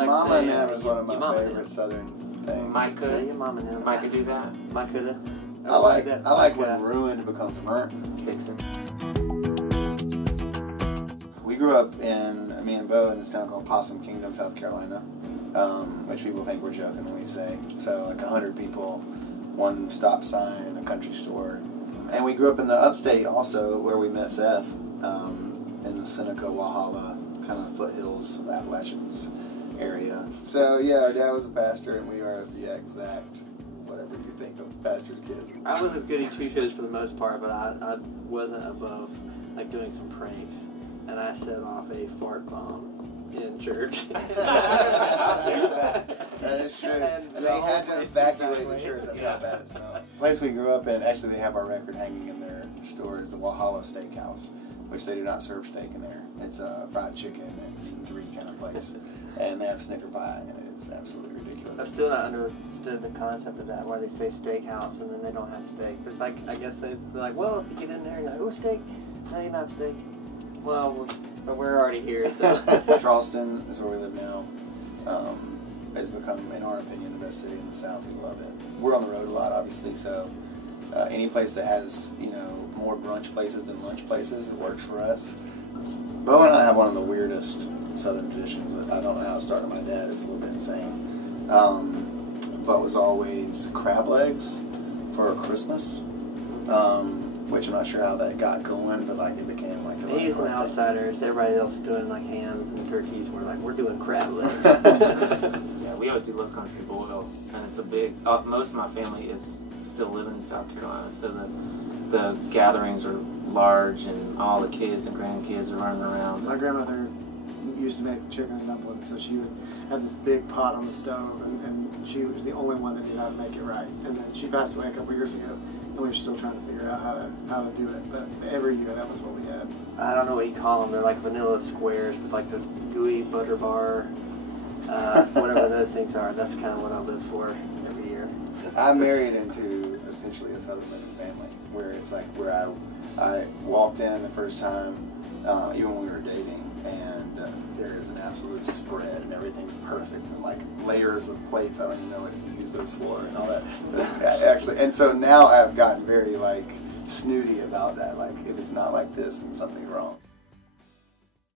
Like Mama and them say, is one of your my mama favorite them. Southern things. Mike could. Your mama and them. Mike could do that. Mike could have. I like when ruined becomes burnt. Fixing. We grew up me and Bo, in this town called Possum Kingdom, South Carolina, which people think we're joking when we say. So like 100 people, one stop sign, a country store. And we grew up in the upstate also, where we met Seth, in the Seneca, Walhalla, kind of foothills, Appalachians area. So yeah, our dad was a pastor, and we are the exact whatever you think of pastor's kids. I was a goody two-shoes for the most part, but I wasn't above like doing some pranks, and I set off a fart bomb in church. That is true. And they had to evacuate the church. That's how bad it smelled. The place we grew up in, actually they have our record hanging in their store, is the Walhalla Steakhouse, which they do not serve steak in there. It's a fried chicken and three kind of place. And they have Snicker pie, and it's absolutely ridiculous. I've still not understood the concept of that, why they say steakhouse and then they don't have steak. It's like, I guess they're like, well, if you get in there, you're like, oh, steak. No, you're not steak. Well, but we're already here, so. Charleston is where we live now. It's become, in our opinion, the best city in the South. We love it. We're on the road a lot, obviously, so any place that has, more brunch places than lunch places, it works for us. Bo and I have one of the weirdest Southern traditions. I don't know how it started with my dad. It's a little bit insane. But it was always crab legs for Christmas, which I'm not sure how that got going, but like it became like the He's an outsider. Everybody else is doing like hams and turkeys. We're like, we're doing crab legs. Yeah, we always do Low Country Boil, and it's a big. Most of my family is still living in South Carolina, so the gatherings are large, and all the kids and grandkids are running around. My grandmother used to make chicken and dumplings, so she would have this big pot on the stove, and she was the only one that knew how to make it right. And then she passed away a couple years ago, and we were still trying to figure out how to do it. But every year, that was what we had. I don't know what you call them. They're like vanilla squares with like the gooey butter bar, whatever those things are. That's kind of what I live for every year. I married into essentially a Southern living family, where it's like where I walked in the first time, even when we were dating, and there is an absolute spread, and everything's perfect, and like layers of plates. I don't even know what you use those for, and all that. Actually, and so now I've gotten very like snooty about that. Like if it's not like this, then something's wrong.